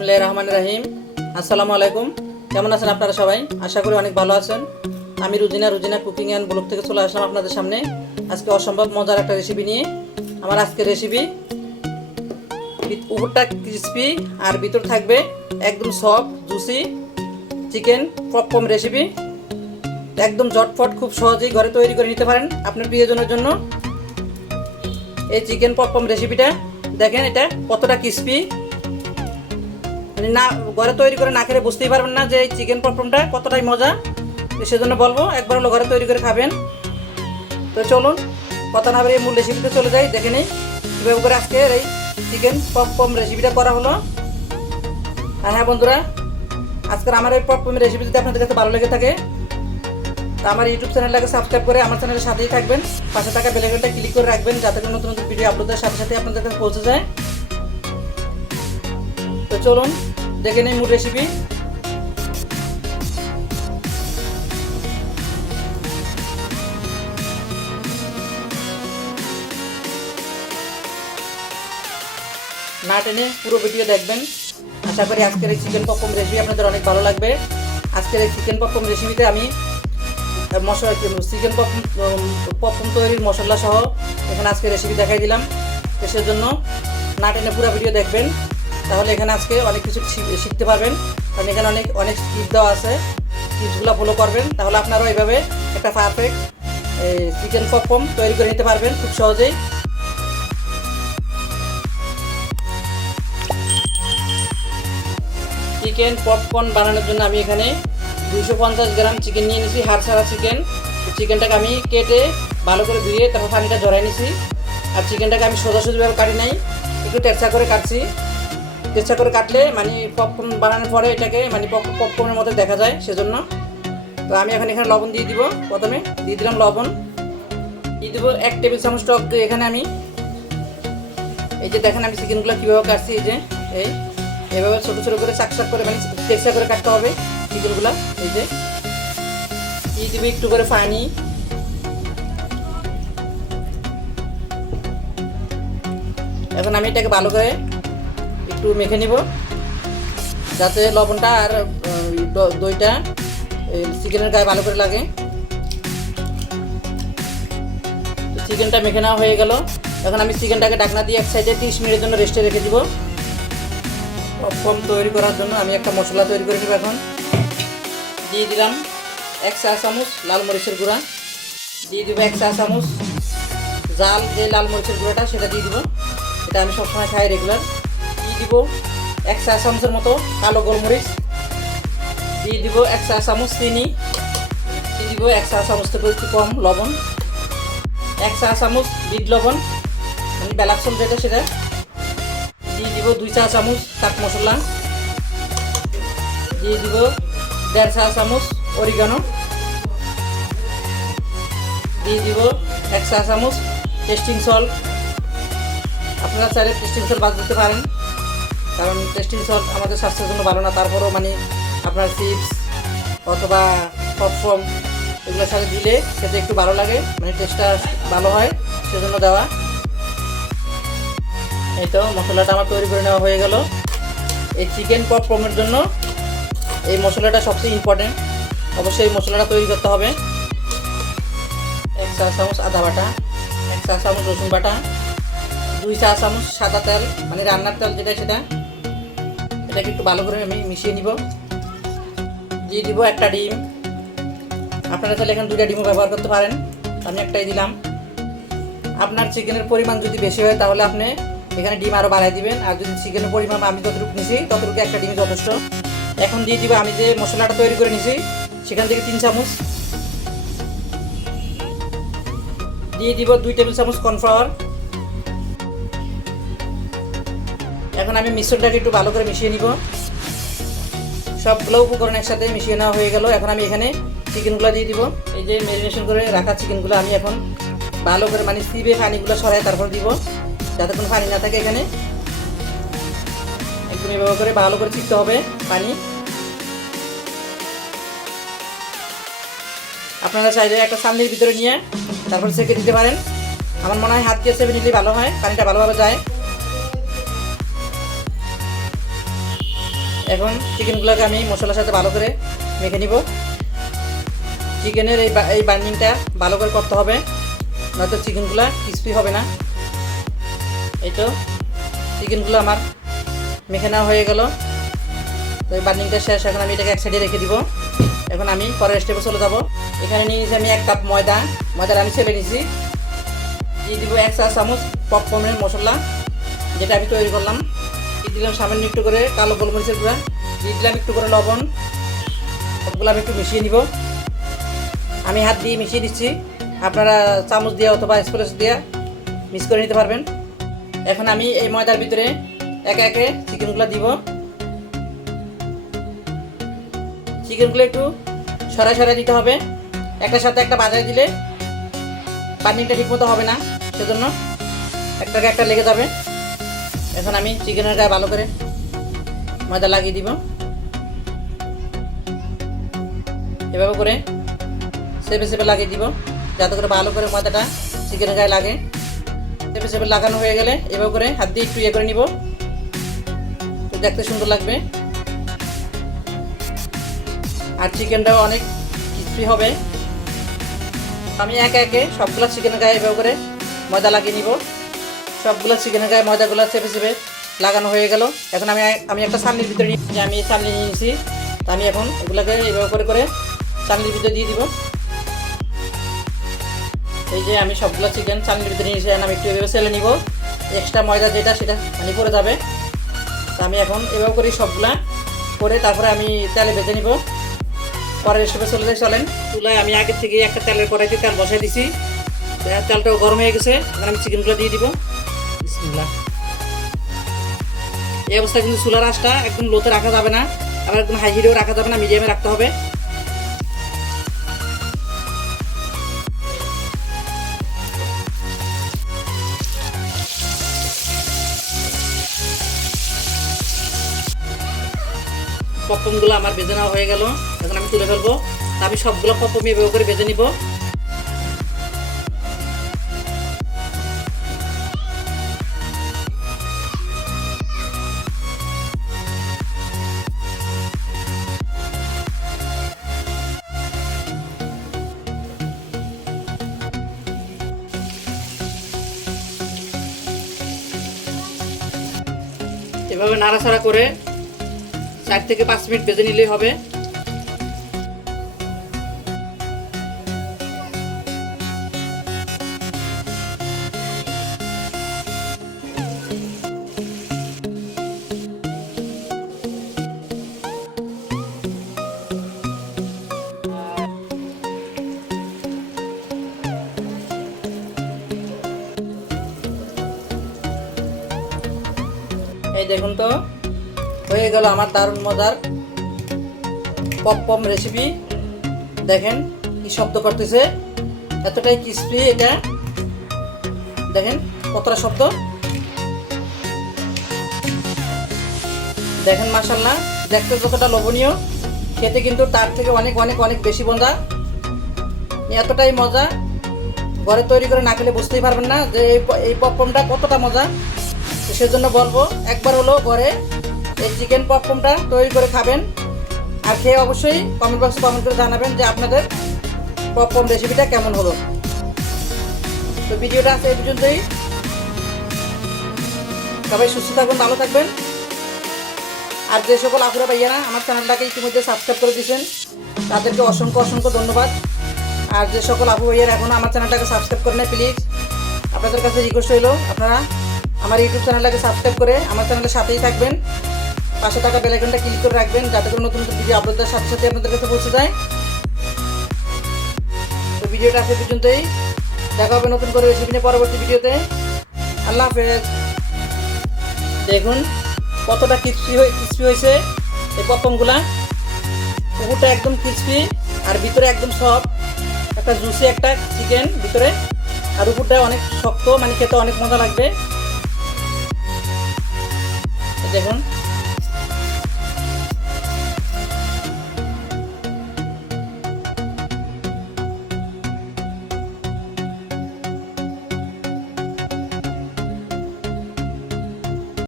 বিসমিল্লাহির রহমানির রহিম। আসসালামু আলাইকুম। কেমন আছেন আপনারা সবাই? আশা করি অনেক ভালো আছেন। আমি রুজিনা কুকিং অ্যান্ড ব্লগ থেকে চলে আসলাম আপনাদের সামনে আজকে অসম্ভব মজার একটা রেসিপি নিয়ে। আমার আজকের রেসিপি উপরটা ক্রিসপি আর ভিতর থাকবে একদম soft juicy chicken popcorn recipe. একদম ঝটফট খুব সহজেই ঘরে তৈরি করে নিতে পারেন আপনার প্রিয়জনের জন্য। এই চিকেন পপকর্ন রেসিপিটা দেখেন, এটা কতটা ক্রিসপি, না ঘরে তৈরি করে না খেলে বুঝতেই পারবেন না যে এই চিকেন পপকর্নটা কতটাই মজা। সেজন্য বলবো একবার হলো ঘরে তৈরি করে খাবেন। তো চলুন কথা না বাড়িয়ে মূল রেসিপিতে চলে যাই, দেখে নিই কীভাবে করে আজকে এই চিকেন পপকর্ন রেসিপিটা করা হলো। আর হ্যাঁ বন্ধুরা, আজকের আমার এই পপকর্ন রেসিপি যদি আপনাদের কাছে ভালো লেগে থাকে তা আমার ইউটিউব চ্যানেলটাকে সাবস্ক্রাইব করে আমার চ্যানেলের সাথেই থাকবেন, পাশে থাকা বেল আইকনটা ক্লিক করে রাখবেন যাতে করে নতুন নতুন ভিডিও আপলোডের সাথে সাথে আপনাদের কাছে পৌঁছে যায়। তো চলুন দেখে নিই মূল রেসিপি। না টেনে পুরো ভিডিও দেখবেন, আশা করি আজকের এই চিকেন পপকর্ন রেসিপি আপনাদের অনেক ভালো লাগবে। আজকের এই চিকেন পপকর্ন রেসিপিতে আমি মশলা চিকেন পপকর্ন তৈরির মশলা সহ এখানে আজকে রেসিপি দেখাই দিলাম। তো সেজন্য না টেনে পুরো ভিডিও দেখবেন, তাহলে এখানে আজকে অনেক কিছু শিখতে পারবেন। কারণ এখানে অনেক টিপ দেওয়া আছে, টিপসগুলো ফলো করবেন তাহলে আপনারাও এইভাবে একটা পারফেক্ট চিকেন পপকর্ন তৈরি করে নিতে পারবেন খুব সহজেই। চিকেন পপকর্ন বানানোর জন্য আমি এখানে 250 গ্রাম চিকেন নিয়ে নিয়েছি, হাড় ছাড়া চিকেন। চিকেনটাকে আমি কেটে ভালো করে ধুয়ে তারপর পানিটা ঝরাই নিয়েছি। আর চিকেনটাকে আমি সোজাসুজিভাবে কাটি নাই, একটু তেরচা করে কাটছি। তেরচা করে কাটলে মানে পপকর্ন বানানোর পরে এটাকে মানে পপকর্নের মধ্যে দেখা যায়, সেজন্য। তো আমি এখন এখানে লবণ দিয়ে দিব। প্রথমে দিয়ে দিলাম লবণ, দিয়ে দেবো 1 টেবিল চামচ টক দই। এখানে আমি এই যে দেখেন আমি চিকেনগুলো কীভাবে কাটছি, এই যে এইভাবে ছোটো ছোটো করে চাক করে মানে তেরচা করে কাটতে হবে চিকেনগুলো। এই যে দিয়ে দেবো একটু করে পানি, এখন আমি এটাকে ভালো করে একটু মেখে নিব যাতে লবণটা আর দইটা চিকেনের গায়ে ভালো করে লাগে। চিকেনটা মেখে নেওয়া হয়ে গেল। এখন আমি চিকেনটাকে ঢাকনা দিয়ে এক সাইডে 30 মিনিটের জন্য রেস্টে রেখে দিব। পপকর্ন তৈরি করার জন্য আমি একটা মশলা তৈরি করে নেব। এখন দিয়ে দিলাম 1 চা চামচ লাল মরিচের গুঁড়া, দিয়ে দিব 1 চা চামচ জাল যে লাল মরিচের গুঁড়াটা সেটা দিয়ে দিব, এটা আমি সবসময় খাই রেগুলার। দিয়ে দিব 1 চা চামচের মতো কালো গোলমরিচ, দিয়ে দিব 1 চা চামচ চিনি, দিয়ে দিব 1 চা চামচ থেকে একটু কম লবণ, 1 চা চামচ বিট লবণ মানে বেলাক্সল যেটা সেটা, দিয়ে দিব 2 চা চামচ চাট মশলা, দিয়ে দিব 1.5 চা চামচ অরিগানো, দিয়ে দিব 1 চা চামচ টেস্টিং সল্ট। আপনারা চাইলে টেস্টিং সল্ট বাদ দিতে পারেন, কারণ টেস্টিং সল্ট আমাদের স্বাস্থ্যের জন্য ভালো না। তারপরেও মানে আপনার চিপস অথবা পপকর্ন এগুলোর সাথে দিলে সেটা একটু ভালো লাগে, মানে টেস্টটা ভালো হয়, সেজন্য দেওয়া। এই তো মশলাটা আমার তৈরি করে নেওয়া হয়ে গেল। এই চিকেন পপকর্নের জন্য এই মশলাটা সবচেয়ে ইম্পর্টেন্ট, অবশ্যই এই মশলাটা তৈরি করতে হবে। 1 চা চামচ আদা বাটা, 1 চা চামচ রসুন বাটা, 2 চা চামচ সাদা তেল মানে রান্নার তেল যেটা সেটা, এটাকে একটু ভালো করে আমি মিশিয়ে নিব। দিয়ে দিব একটা ডিম, আপনারা চাইলে এখানে 2টা ডিমও ব্যবহার করতে পারেন, আমি একটাই দিলাম। আপনার চিকেনের পরিমাণ যদি বেশি হয় তাহলে আপনি এখানে ডিম আরও বাড়াই দিবেন, আর যদি চিকেনের পরিমাণ আমি যতটুকু নিছি ততটুকু একটা ডিম যথেষ্ট। এখন দিয়ে দিব আমি যে মশলাটা তৈরি করে নিছি সেখান থেকে 3 চামচ, দিয়ে দিব 2 টেবিল চামচ কর্নফ্লাওয়ার। এখন আমি মিশ্রণটাকে একটু ভালো করে মিশিয়ে নিব। সবগুলো উপকরণ একসাথে মিশিয়ে নেওয়া হয়ে গেল। এখন আমি এখানে চিকেনগুলো দিয়ে দিব। এই যে ম্যারিনেশন করে রাখা চিকেনগুলো আমি এখন ভালো করে মানে চিবে পানিগুলো সরাই তারপর দিব, যাতে কোনো পানি না থাকে। এখানে একদম এভাবে করে ভালো করে চিপতে হবে পানি। আপনারা চাইলে একটা চালনির ভিতরে নিয়ে তারপর সেঁকে দিতে পারেন। আমার মনে হয় হাত দিয়ে চেপে নিলে ভালো হয়, পানিটা ভালোভাবে যায়। এখন চিকেনগুলোকে আমি মশলার সাথে ভালো করে মেখে নিব। চিকেনের এই বাইন্ডিংটা ভালো করে করতে হবে, নয়তো চিকেনগুলো ক্রিস্পি হবে না। এই তো চিকেনগুলো আমার মেখে নেওয়া হয়ে গেল। তো এই বাইন্ডিংটা শেষ। এখন আমি এটাকে এক সাইডে রেখে দিব। এখন আমি পরের স্টেপে চলে যাব। এখানে নিয়ে নিয়েছি আমি 1 কাপ ময়দাটা আমি ছেলে নিয়েছি। দিয়ে দিব 1 চা চামচ পপকর্নের মশলা, যেটা আমি তৈরি করলাম। দিয়ে দিলাম সামান্য একটু করে কালো গোলমরিচের গুঁড়া, দিয়ে দিলাম একটু করে লবণ। সবগুলো আমি একটু মিশিয়ে নিব। আমি হাত দিয়ে মিশিয়ে দিচ্ছি, আপনারা চামচ দিয়ে অথবা স্প্যাচুলা দিয়ে মিক্স করে নিতে পারবেন। এখন আমি এই ময়দার ভিতরে একে একে চিকেনগুলো দিব। চিকেনগুলো একটু সরাই দিতে হবে, একটার সাথে একটা বাজায় দিলে বাইন্ডিংটা ঠিকমতো হবে না, সেজন্য একটাকে একটা লেগে যাবে। এখন আমি চিকেনের গায়ে ভালো করে ময়দা লাগিয়ে দিব। এভাবে করে সেপে লাগিয়ে দিব, যাতে করে ভালো করে ময়দাটা চিকেনের গায়ে লাগে। সেপে লাগানো হয়ে গেলে এভাবে করে হাত দিয়ে একটু ইয়ে করে নিব, তো দেখতে সুন্দর লাগবে। আর চিকেনটাও অনেক ক্রিস্পি হবে। আমি একে একে সবগুলো চিকেনের গায়ে এভাবে করে ময়দা লাগিয়ে নিব। সবগুলো চিকেনের গায়ে ময়দাগুলো চেপে লাগানো হয়ে গেল। এখন আমি একটা চালনির ভিতরে নিয়ে আমি চালনি নিয়ে নিয়েছি। তো আমি এখন এগুলোকে এভাবে করে চালনির ভিতরে দিয়ে দিব। এই যে আমি সবগুলো চিকেন চালনির ভিতরে নিয়েছি। আমি একটু এভাবে সেলে নিব, এক্সট্রা ময়দা যেটা সেটা মানে পড়ে যাবে। তো আমি এখন এভাবে করে সবগুলা করে তারপরে আমি তেলে ভেজে নিব। পরের স্টেপে চলেন। চুলায় আমি আগের থেকে একটা তেলের কড়াইতে তেল বসাই দিছি। তেলটাও গরম হয়ে গেছে। এখন আমি চিকেনগুলো দিয়ে দিব। বিসমিল্লাহ। এই অবস্থায় কিন্তু চুলার আঁচটা একদম লোতে রাখা যাবে না, আবার একদম হাই হিটেও রাখা যাবে না, মিডিয়ামে রাখতে হবে। পপকর্নগুলো আমার ভেজে নেওয়া হয়ে গেল। এখন আমি তুলে ফেলবো। আমি সবগুলো পপকর্ন এভাবে করে ভেজে নিব। এভাবে নাড়াচাড়া করে 4 থেকে 5 মিনিট ভেজে নিলেই হবে। এই দেখুন তো হয়ে গেল আমার দারুণ মজার পপকর্ন রেসিপি। দেখেন কি শব্দ করতেছে, এতটাই ক্রিস্পি। এটা দেখেন কতটা শব্দ, দেখেন মাশাআল্লাহ। দেখতে যতটা লোভনীয়, খেতে কিন্তু তার থেকে অনেক অনেক অনেক বেশি মজা। এতটাই মজা, ঘরে তৈরি করে না খেলে বুঝতেই পারবেন না যে এই পপকর্নটা কতটা মজা। তো সেজন্য বলবো একবার হলো ঘরে এই চিকেন পপকর্নটা তৈরি করে খাবেন। আর খেয়ে অবশ্যই কমেন্ট বক্সে কমেন্ট করে জানাবেন যে আপনাদের পপকর্ন রেসিপিটা কেমন হলো। তো ভিডিওটা আছে এই পর্যন্তই। সবাই সুস্থ থাকবেন, ভালো থাকবেন। আর যে সকল আপুরা ভাইয়ারা আমার চ্যানেলটাকে ইতিমধ্যে সাবস্ক্রাইব করে দিয়েছেন, তাদেরকে অসংখ্য অসংখ্য ধন্যবাদ। আর যে সকল আপু ভাইয়ারা এখনও আমার চ্যানেলটাকে সাবস্ক্রাইব করেন, প্লিজ আপনাদের কাছে রিকোয়েস্ট হইল আপনারা আমার ইউটিউব চ্যানেলটাকে সাবস্ক্রাইব করে আমার চ্যানেলের সাথেই থাকবেন। পাশে থাকা বেল আইকনটা ক্লিক করে রাখবেন, যাতে করে নতুন নতুন ভিডিও আপলোড দেওয়ার সাথে সাথে আপনাদের কাছে পৌঁছে যায়। তো ভিডিওটা আজকে পর্যন্তই। দেখা হবে নতুন করে রেসিপি নিয়ে পরবর্তী ভিডিওতে। আল্লাহ হাফেজ। দেখুন কতটা ক্রিস্পি হয়েছে এই পপকর্নগুলা। উপরটা একদম ক্রিস্পি আর ভিতরে একদম সফট, একটা জুসি একটা চিকেন ভিতরে, আর উপরটা অনেক শক্ত, মানে খেতে অনেক মজা লাগবে। দেখুন।